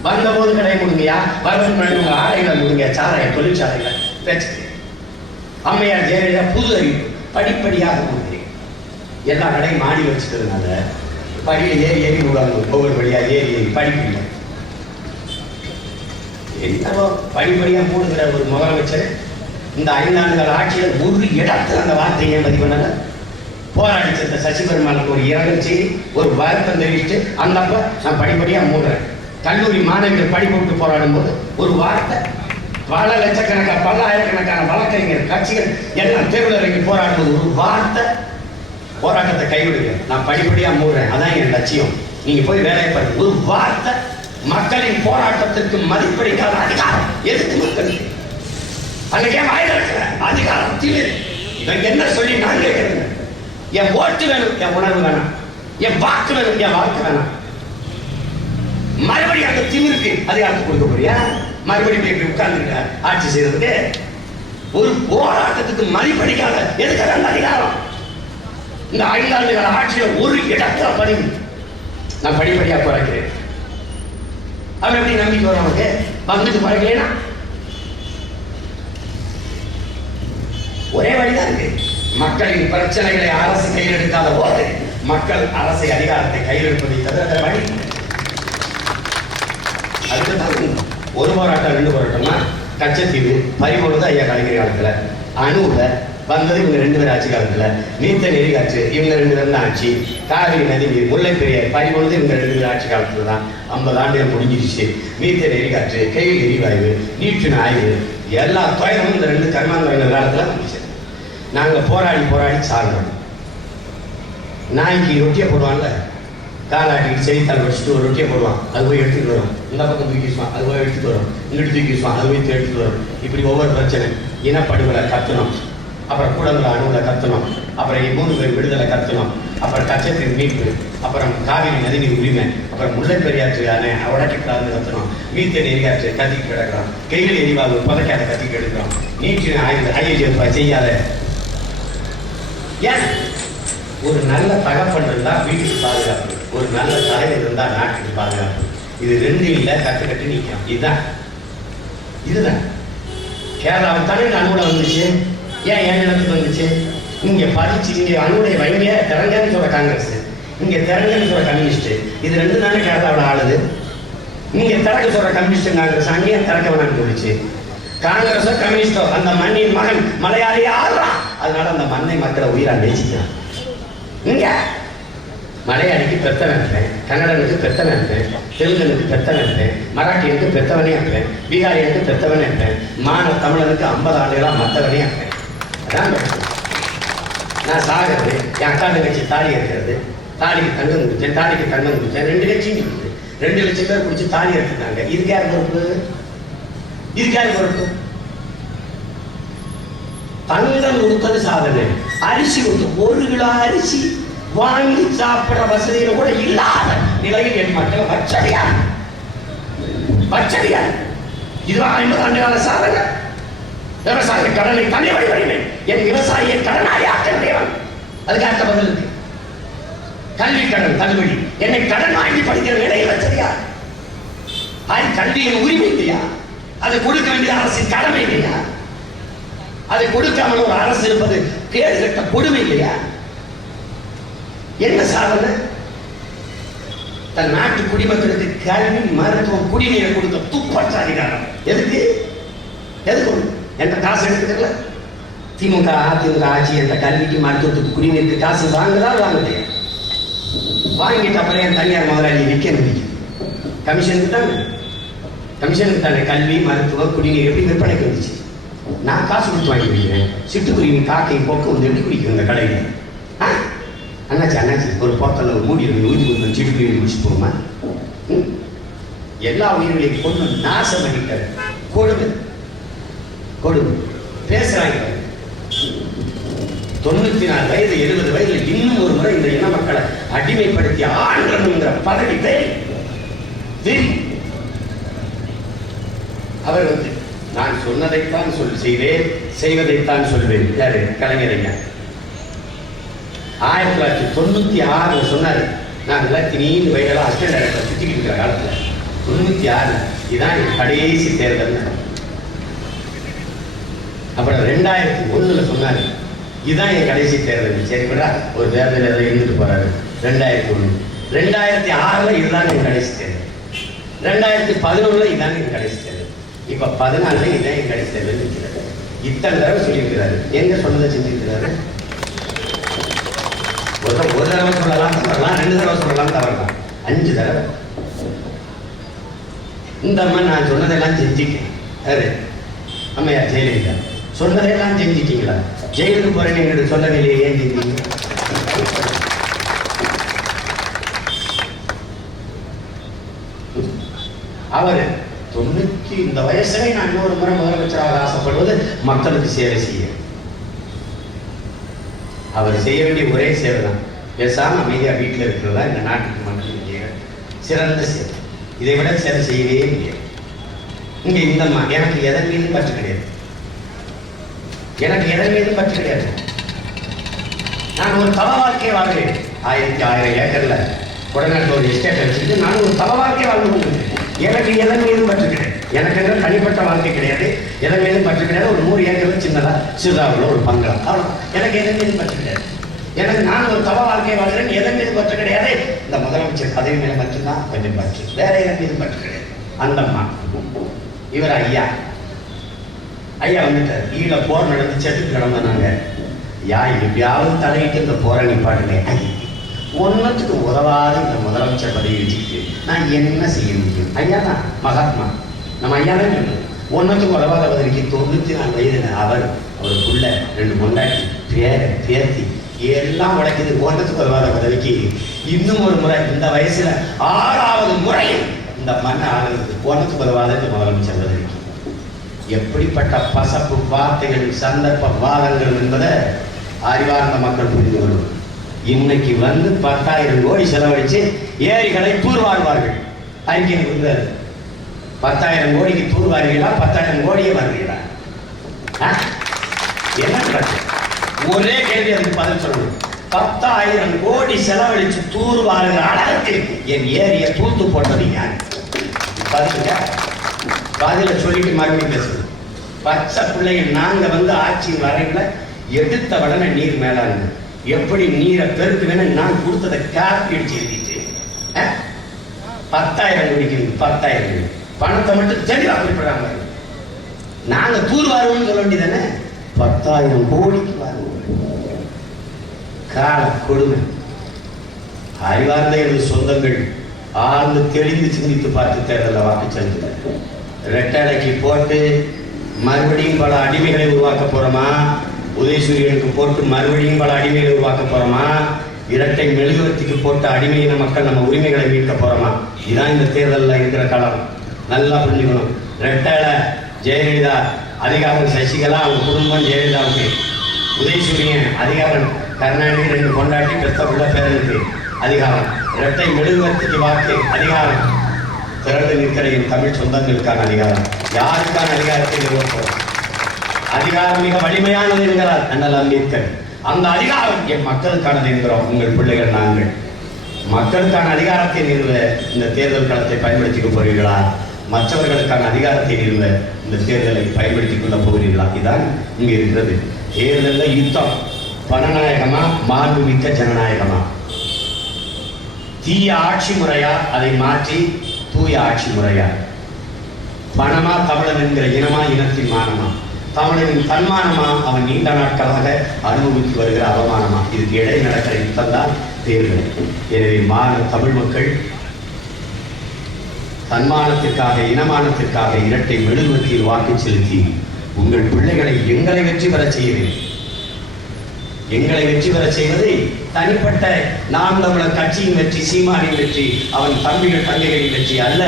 வந்தபோது கடையை மூடுங்கயா, வரணும் உங்க ஆலைகளை மூடுங்க, சாராய தொழிற்சாலைகளை பேச்சு. அம்மையார் ஜெயலலிதா புது அறிவிப்பு படிப்படியாக மூடுகிறேன். எல்லா கடையும் மாடி வச்சுக்கிறதுனால படியில் ஏறி விடுவாங்க. ஒவ்வொரு வழியா ஏறி படிப்பீங்க. என்னவோ படிப்படியா மூடுகிற ஒரு முதலமைச்சர் இந்த 5 ஆண்டுகள் ஆட்சியில் ஒரு இடத்துல அந்த வார்த்தையை பதிவு பண்ணல. போராடி சென்ற சசிபெருமாளுக்கு ஒரு இரங்கல் செய்தி, ஒரு வருத்தம் தெரிவித்து அந்த அப்ப நான் படிப்படியா மூடுறேன். கல்லூரி மாணவிகள் படிப்பு விட்டு போராடும் போது ஒரு வார்த்தை, பல லட்சக்கணக்கான பல்லாயிரக்கணக்கான வழக்கறிஞர் கட்சிகள் எல்லாம் தேர்தலுக்கு போராடும்போது ஒரு வார்த்தை, போராட்டத்தை கைவிடுங்க, நான் படிப்படியா மூடுறேன், அதான் என் லட்சியம், நீங்க போய் வேலை பாருங்க. ஒரு வார்த்தை மக்களின் போராட்டத்திற்கு மதிப்பளிக்காத அதிகாரம் எதுக்கு மக்களுக்கு? அன்னைக்கே வாயில இருக்கிற அதிகாரத்தில் இவங்க என்ன சொல்லி நான் கேட்கிறேன். என் ஓட்டு வேணும், என் உணர்வு வேணாம். என் வாக்கு வேணும், என் வாக்கு வேணாம். மறுபடியும் அந்த திமிருக்கு அதிகாரத்தை கொடுக்க போறியா? மறுபடியும் எப்படி உட்கார்ந்து ஆட்சி செய்யறதுக்கு? ஒரு போராட்டத்துக்கு மதிப்பளிக்காத எதுக்கு அந்த அதிகாரம்? இந்த 5 ஆண்டுகள் ஆட்சியில் ஒரு இடத்துல பதிவு நான் படிப்படியா குறைக்கிறேன். அவன் எப்படி நம்பிக்கை வரும்? அவனுக்கு வந்துட்டு குறைக்கலனா ஒரே வழிதான் இருக்கு. மக்களின் பிரச்சனைகளை அரசு கையில் எடுக்காத போது மக்கள் அரசை அதிகாரத்தை கையில் எடுப்பதை தவிர வழி. அதுக்கு ஒரு போராட்டம் 2 போராட்டம்னா கச்சத்தீவு பறிபோடுது ஐயா கலைஞர் காலத்துல, அணுல வந்தது இவங்க 2 பேர் ஆட்சி காலத்துல. நீர்த்தேன் எரிகாற்று இவங்க 2 பேரும் தான் ஆட்சி. காவிரி நதி நீர், முல்லை பெரியார் பறிபொழுது இவங்க 2 பேர் ஆட்சி காலத்துல தான். 50 ஆண்டுகள் முடிஞ்சிருச்சு. நீர்த்தேன் எரிகாற்று, கையில் எரிவாயு, நீற்றின் ஆய்வு, எல்லா துயரமும் இந்த 2 கர்மாந்திரங்கள் காலத்துல வந்துச்சு. நாங்க போராடி சாகிறோம். நாய்க்கு ரொட்டியை போடுவான்ல, காலாட்டிக்கு செய்தித்தாள் வச்சுட்டு ஒரு ரொட்டியை போடுவான், அது போய் எடுத்துட்டு வரும். இந்த பக்கம் தூக்கி வீசுவான், அது போய் எடுத்துட்டு வரும். இங்கிட்டு தூக்கி வீசுவான், அது போய் எடுத்துட்டு வரும். இப்படி ஒவ்வொரு பிரச்சனை. இனப்படுகொலை கத்தணும், அப்புறம் கூடங்குள அணுகுல கத்தணும், அப்புறம் 3 பேர் விடுதலை கத்தணும், அப்புறம் கச்சத்தீர் மீட்பு, அப்புறம் காவிரி நதிநீர் உரிமை, அப்புறம் முல்லை பெரியாற்று அணை உடக்கிட்டு கத்தணும், நீர்த்தேன் எரிகாற்று கத்திக்கிட்டு கிடக்கிறோம், கையில் எரிவாயு புதைக்காத கத்திக்கிட்டு எடுக்கிறோம், நீற்றின் ஆய்வு செய்யாத. ஏன்? ஒரு நல்ல தகப்பன் இருந்தா வீட்டுக்கு பாதுகாப்பு, ஒரு நல்ல தலைவர் இருந்தா நாட்டுக்கு பாதுகாப்பு. இது 2 இல்லை, கட்டு நிற்கும். இதுதான் கேரளாவில் தானே அணுகுல வந்துச்சு. ஏன் இடத்துக்கு வந்துச்சு? இங்க படிச்சு இங்க அணுகுடைய வைங்க திறங்கன்னு சொல்ற காங்கிரஸ், இங்க திறங்கன்னு சொல்ற கம்யூனிஸ்ட். இது 2 தானே கேரளாவில் ஆளுது. நீங்க திறக்க சொல்ற கம்யூனிஸ்ட் காங்கிரஸ், அங்கேயும் திறக்க வேணாம்னு சொல்லிச்சு. காங்கிரஸோ கம்யூனிஸ்டோ அந்த மண்ணின் மகன் மலையாளியே ஆடுறான். அதனால அந்த மண்ணை மக்களை உயிரா நேசிக்கிறான். இங்க மலையாளிக்கு பெத்தவன் இருப்பேன், கன்னடனுக்கு பெத்தவன் இருப்பேன், தெலுங்கனுக்கு பெத்தவன் இருப்பேன், மராட்டியனுக்கு பெத்தவனே இருப்பேன், பீகாரியனுக்கு பெத்தவனே இருப்பேன், தமிழனுக்கு 50 ஆண்டுகளா மற்றவனே இருப்பேன். அதான் நான் சாகிறது. என் அக்கா தங்கச்சி தாலி இருக்கிறது, தாலிக்கு தங்கம் குடிச்சேன், தாலிக்கு தங்கம் குடிச்சேன். 2 லட்சம் இருக்குது. 2 லட்சம் பேர் குடிச்சு தாலி எடுத்துட்டாங்க. இதுக்கு யார் பொறுப்பு? தங்கம் கொடுத்தது சாதனை. அரிசி கொடுத்து 1 கிலோ அரிசி வாங்கி சாப்பிடுற வசதியில கூட இல்லாத நிலையில் என் மக்கள் பச்சடியார். இதுதான் 50 ஆண்டு கால சாதனை. விவசாய கடனை தனி வடிவமை, என் விவசாயியை கடனாளி ஆக்கியவன். அதுக்கு அடுத்த பதில் இருக்கு. கல்வி கடன் தள்ளுபடி, என்னை கடன் வாங்கி படிக்கிற நிலையில் வச்சதியா? கல்வியின் உரிமை இல்லையா? அதை கொடுக்க வேண்டிய அரசின் கடமை இல்லையா? அதை கொடுக்காமல் ஒரு அரசு இருப்பது கேடு கட்ட கொடுமை இல்லையா? என்ன சாதனை? தன் நாட்டு குடிமக்களுக்கு கல்வி, மருத்துவம், குடிநீரை கொடுக்க துப்பற்ற அதிகாரம். எதுக்கு என்ற காசு எடுத்துக்கல. திமுக அதிமுக ஆட்சி என்ற கல்விக்கு, மருத்துவத்துக்கு, குடிநீருக்கு காசு வாங்குதான் வாங்கலையா? வாங்கிட்டு அப்புறம் என் தனியார் முதலாளி விற்க முடியும். கமிஷனுக்கு தானே கல்வி, மருத்துவம், குடிநீர் எப்படி விற்பனைக்கு வந்துச்சு? நான் காசு கொடுத்து வாங்கி குடிக்கிறேன். சிட்டுக்குருவி, காக்கை, போக்கு வந்து எப்படி குடிக்கும் இந்த கடையில்? அண்ணாச்சி ஒரு போத்தல ஒரு மூடி ஊதி கொடுத்து சிட்டுக்குருவி குடிச்சு போகுமா? எல்லா உயிர்களையும் கொண்டு நாசம் பண்ணிட்டாரு. கொடுமை பேசுறாங்க. 94 வயது 70 வயதில் இன்னும் ஒரு முறை இந்த இன மக்களை அடிமைப்படுத்தி ஆண்டனுங்கிற பதவி தேடி அவர் வந்து நான் சொன்னதைத்தான் செய்வேன், செய்வதைத்தான் சொல்வேன். யாரு? கலைஞரையா 1996 சொன்னாரு. நான் திடீர்னு வயதெல்லாம் அஸ்டன்ட் டைரக்டர் சுத்திக்கிட்டு இருக்கிற காலத்துல 96 இதான் கடைசி தேர்தல். அப்புறம் 2001 சொன்னாரு இதுதான் என் கடைசி தேர்தல். சரி விடா, ஒரு தேர்தல் எதை இருந்துட்டு போறாரு. 2001 2006 இதுதான் என் கடைசி தேர்தல். 2011 இதுதான் என் கடைசி தேர்தல். இப்ப 14 இதான் என் கடைசி தேர்தல் இருக்கிறது. இத்தனை தடவை சொல்லியிருக்கிறாரு. எங்க சொன்னதை செஞ்சிருக்கிறாரு? ஒரு தடவை சொல்லலாம் தவறலாம், 2 தடவை சொல்லலாம் தவறலாம், 5 தடவை. இந்த அம்மா நான் சொன்னதெல்லாம் செஞ்சுட்டேன். யாரு? அம்மையார் ஜெயலலிதா. சொன்னதெல்லாம் செஞ்சுட்டீங்களா? ஜெயிலுக்கு போறேன்னு எங்களுக்கு சொல்லவில்லையே, ஏன் செஞ்சீங்க? அவரு 90 இந்த வயசுல நான் இன்னொரு முறை முதலமைச்சராக ஆசைப்படுவது மக்களுக்கு சேவை செய்ய. அவர் செய்ய வேண்டிய ஒரே சேவை தான். பேசாம அமைதியா வீட்டில் இருக்கிறதா இந்த நாட்டுக்கு மக்களுக்கு சிறந்த சேவை. இதை விட சேவை செய்யவே முடியாது. இங்க இந்த எனக்கு எதன் மீதும் பற்று கிடையாது. நான் ஒரு தவ வாழ்க்கையை வாழ்கிறேன். 1000 ஏக்கர்ல உடனாட்டு ஒரு எஸ்டேட் வச்சுட்டு நான் ஒரு தவ வாழ்க்கையை வாழ்ந்து கொண்டிருக்கேன். எனக்கு எதன் மீதும் பற்று கிடையாது. எனக்கு எந்த தனிப்பட்ட வாழ்க்கை கிடையாது. எதன் மீதும் பற்று கிடையாது. ஒரு 100 ஏக்கர்ல சின்னதா சிறுதாவில் ஒரு பங்களா, அவ்வளோ. எனக்கு எதன் மீதும் பற்று கிடையாது. எனக்கு நான் ஒரு தவ வாழ்க்கையை வாழ்கிறேன். எதன் மீதும் பற்று கிடையாது. இந்த முதலமைச்சர் பதவி மேல மட்டும்தான் கொஞ்சம் பற்று, வேற எதன் மீதும் பற்று கிடையாது. அந்தம்மா இவர் ஐயா வந்துட்டார். ஈழ போர் நடந்து செத்து கிடந்தாங்க. எப்படியாவது தலையிட்டு இந்த போற நிப்பாட்டுங்க. ஒன்றுத்துக்கு உதவாத இந்த முதலமைச்சர் பதவி வச்சுக்கிட்டு நான் என்ன செய்ய முடியும்? ஐயா தான் மகாத்மா, நம்ம ஐயா தான் சொல்லணும். ஒன்றுத்துக்கு உதவாத பதவிக்கு 94 வயது அவருக்குள்ள 2 பொண்டாட்டி பேத்தி எல்லாம் உடைக்குது. ஒன்றுத்துக்கு உதவாத பதவிக்கு இன்னும் ஒரு முறை இந்த வயசுல 6வது முறை இந்த மண்ணை ஆளுநருக்கு ஒன்றுத்துக்கு உதவாத இந்த முதலமைச்சர் பதவிக்கு. எப்படிப்பட்ட பசப்பு வார்த்தைகள், சந்தர்ப்ப வாதங்கள் என்பதை அறிவார்ந்த மக்கள் புரிந்து கொள்ளும். இன்னைக்கு 10,000 கோடி செலவழிச்சு ஏரிகளை தூர்வாருவார்கள். அறிக்கை கொடுத்தாரு. 10,000 கோடிக்கு தூர்வாருங்களா? 10,000 கோடியே வருகிறா? என்ன நடக்கும்? ஒரே கேள்வி, அதுக்கு பதில் சொல்லணும். 10,000 கோடி செலவழிச்சு தூர்வாருகிற அளவுக்கு என் ஏரியை தூத்து போட்டது யார்? பதில சொல்லிட்டு மறுபடியும் பேசுது. பச்சை பிள்ளைகள் நாங்க ஆட்சி வரையில எடுத்த உடனே நீர் மேலாங்க எப்படி நீரை பெருக்குவேன்னு நான் கொடுத்ததை காப்பி அடிச்சு எழுதிட்டு 10,000 கோடிக்கு 10,000 பணத்தை மட்டும் தெளிவா குறிப்பிடாம நாங்க தூர்வாருவோம்னு சொல்ல வேண்டியதானே? 10,000 கோடிக்கு வருவோம். கால கொடுமை. அறிவார்ந்த எனது சொந்தங்கள் ஆழ்ந்து தெளிந்து சிந்தித்து பார்த்து தேர்தலில் வாக்கு செலுத்துகிறார். ரெட்டலைக்கு போட்டு மறுபடியும் பல அடிமைகளை உருவாக்க போறோமா? உதயசூரியனுக்கு போட்டு மறுபடியும் பல அடிமைகளை உருவாக்க போறோமா? இரட்டை மெழுகுவர்த்திக்கு போட்ட அடிமையின மக்கள் நம்ம உரிமைகளை மீட்க போறோமா? இதுதான் இந்த தேர்தலில் இருக்கிற காலம். நல்லா புரிஞ்சுக்கணும். ரெட்டலை ஜெயலலிதா அதிகாரம், சசிகலா அவங்க குடும்பம் ஜெயலலிதாவுக்கு, உதயசூரியன் அதிகாரம், கருணாநிதி 2 கொண்டாட்டி பெத்த உள்ள பேரனுக்கு அதிகாரம், இரட்டை மெழுகுவர்த்திக்கு வாக்கு அதிகாரம், திரண்டு நிற்கிற என் தமிழ் சொந்தங்களுக்கான அதிகாரம். யாருக்கான அதிகாரத்தை நிறுவப்போம்? அதிகாரம் மிக வலிமையானது என்கிறார் அண்ணல் அம்பேத்கர். அந்த அதிகாரம் என் மக்களுக்கானது என்கிறோம் உங்கள் பிள்ளைகள் நாங்கள். மக்களுக்கான அதிகாரத்தை நிறுவ இந்த தேர்தல் களத்தை பயன்படுத்திக்க போகிறீர்களா? மற்றவர்களுக்கான அதிகாரத்தை நிறுவ இந்த தேர்தலை பயன்படுத்திக் கொள்ள போகிறீர்களா? இதுதான் இங்க இருக்கிறது. தேர்தலில் யுத்தம் பணநாயகமா மாண்புமிக்க ஜனநாயகமா? தீய ஆட்சி முறையா அதை மாற்றி தூய ஆட்சி முறையா? பணமா தமிழன் என்கிற இனமா, இனத்தின் மானமா? தமிழனின் தன்மானமா, அவன் நீண்ட நாட்களாக அனுபவித்து வருகிற அவமானமா? இதுக்கு இடையே நடக்கிற யுத்தம் தான் தேர்தல். எனவே தமிழ் மக்கள் தன்மானத்திற்காக, இனமானத்திற்காக இரட்டை மெழுகுவர்த்தியில் வாக்கு செலுத்தி உங்கள் பிள்ளைகளை எங்களை வெற்றி பெற செய்கிறேன். எங்களை வெற்றி பெற செய்வது தனிப்பட்ட நாம் தமிழர் கட்சியின் வெற்றி, சீமானின் வெற்றி, அவன் தம்பிகள் தங்கைகளின் வெற்றி அல்ல.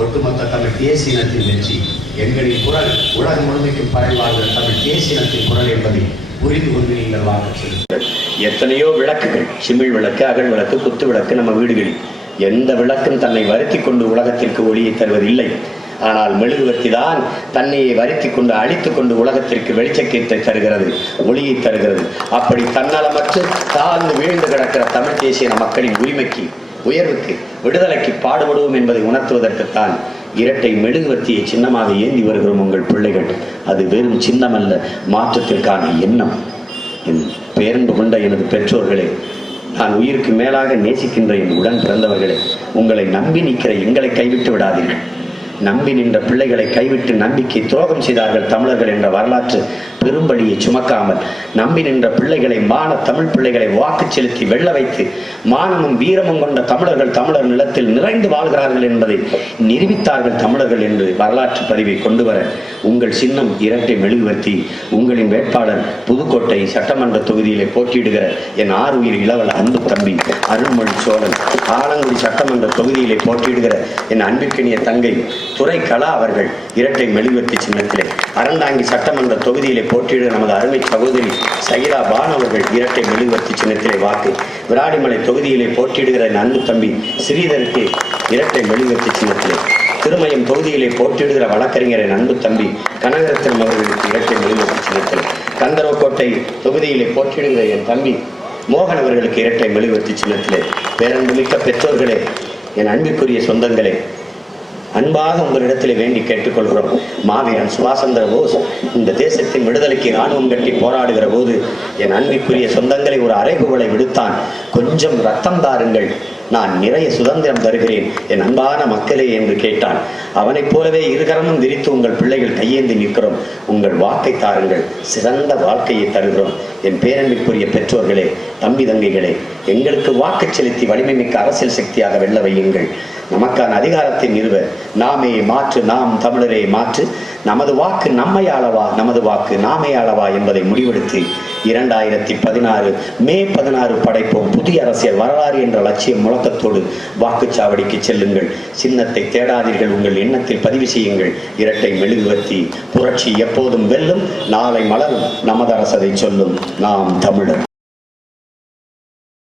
ஒட்டுமொத்த தமிழ் தேசியத்தின் வெற்றி. எங்களின் குரல் உலகம் முழுமைக்கும் பரவாகிற தமிழ் தேசியத்தின் குரல் என்பதை புரிந்து கொண்டு நீங்கள் வாக்கு செலுத்துங்கள். எத்தனையோ விளக்குகள், சிமிழ் விளக்கு, அகல் விளக்கு, குத்து விளக்கு நம்ம வீடுகளில். எந்த விளக்கும் தன்னை வருத்தி கொண்டு உலகத்திற்கு ஒளியை தருவதில்லை. ஆனால் மெழுகுவர்த்தி தான் தன்னையை வருத்தி கொண்டு அழித்துக் கொண்டு உலகத்திற்கு வெளிச்சக்கீட்டை தருகிறது, ஒளியை தருகிறது. அப்படி தன்னலமற்று தாழ்ந்து வீழ்ந்து கிடக்கிற தமிழ் தேசிய மக்களின் உரிமைக்கு, உயர்வுக்கு, விடுதலைக்கு பாடுபடுவோம் என்பதை உணர்த்துவதற்குத்தான் இரட்டை மெழுகுவர்த்தியை சின்னமாக ஏந்தி வருகிறோம் உங்கள் பிள்ளைகள். அது வெறும் சின்னமல்ல, மாற்றத்திற்கான எண்ணம். என் பேரன்பு கொண்ட எனது பெற்றோர்களே, நான் உயிருக்கு மேலாக நேசிக்கின்ற என் உடன் பிறந்தவர்களே, உங்களை நம்பி நிற்கிற எங்களை கைவிட்டு விடாதீர்கள். நம்பி நின்ற பிள்ளைகளை கைவிட்டு நம்பிக்கை துரோகம் செய்தார்கள் தமிழர்கள் என்ற வரலாற்று பெரும்படியை சுமக்காமல், நம்பி நின்ற பிள்ளைகளை, தமிழ் பிள்ளைகளை வாக்கு செலுத்தி வெல்ல வைத்து மானமும் வீரமும் கொண்ட தமிழர்கள் தமிழர் நிலத்தில் நிறைந்து வாழ்கிறார்கள் என்பதை நிரூபித்தார்கள் தமிழர்கள் என்று வரலாற்று பதிவை கொண்டு வர உங்கள் சின்னம் இரட்டை மெழுகுவர்த்தி. உங்களின் வேட்பாளர் புதுக்கோட்டை சட்டமன்ற தொகுதியிலே போட்டியிடுகிற என் ஆறுயிர் இளவல் அன்பு தம்பி அருள்மொழி சோழன், ஆலங்குடி சட்டமன்ற தொகுதியிலே போட்டியிடுகிற என் அன்பிற்கினிய தங்கை துரை கலா அவர்கள் இரட்டை மெழுகுவர்த்தி சின்னத்திலே, அறந்தாங்கி சட்டமன்ற தொகுதியிலே போட்டியிடுகிற நமது அருமை சகோதரி சகிரா பான் அவர்கள் இரட்டை மெழுகுவர்த்தி சின்னத்திலே வாக்கு, விராடிமலை தொகுதியிலே போட்டியிடுகிற என் அன்பு தம்பி ஸ்ரீதருக்கு இரட்டை மெழுகுவர்த்தி சின்னத்திலே, திருமயம் தொகுதியிலே போட்டியிடுகிற வழக்கறிஞர் என் அன்பு தம்பி கனகரத்தினம் அவர்களுக்கு இரட்டை மெழுகுவர்த்தி சின்னத்திலே, கந்தரவக்கோட்டை தொகுதியிலே போட்டியிடுகிற என் தம்பி மோகன் அவர்களுக்கு இரட்டை மெழுகுவர்த்தி சின்னத்திலே. பேரன்புமிக்க பெற்றோர்களே, என் அன்பிற்குரிய சொந்தங்களே, அன்பாக உங்களிடத்திலே வேண்டி கேட்டுக்கொள்கிறோம். மாவீரன் சுபாஷ் சந்திர போஸ் இந்த தேசத்தின் விடுதலைக்கு இராணுவம் கட்டி போராடுகிற போது என் அன்பிற்குரிய சொந்தங்களை ஒரு அறைகூவலை விடுத்தான். கொஞ்சம் ரத்தம் தாருங்கள், நான் நிறைய சுதந்திரம் தருகிறேன் என் அன்பான மக்களே என்று கேட்டான். அவனைப் போலவே இருகரமும் விரித்து உங்கள் பிள்ளைகள் கையேந்தி நிற்கிறோம். உங்கள் வாக்கை தாருங்கள், சிறந்த வாழ்க்கையை தருகிறோம். என் பேரன்பிற்குரிய பெற்றோர்களே, தம்பி தங்கைகளே, எங்களுக்கு வாக்கு செலுத்தி வலிமை மிக்க அரசியல் சக்தியாக வெல்ல வையுங்கள். நமக்கான அதிகாரத்தை நிறுவ நாமே மாற்று, நாம் தமிழரே மாற்று, நமது வாக்கு நம்மை ஆளவா, நமது வாக்கு நாமே ஆளவா என்பதை முடிவெடுத்து 2016 மே 16 படைப்போம் புதிய அரசியல் வரலாறு என்ற லட்சிய முழக்கத்தோடு வாக்குச்சாவடிக்கு செல்லுங்கள். சின்னத்தை தேடாதீர்கள், உங்கள் எண்ணத்தில் பதிவு செய்யுங்கள். இரட்டை மெழுகுவர்த்தி புரட்சி எப்போதும் வெல்லும், நாளை மலரும், நமது அரசதை சொல்லும். நாம் தமிழர்.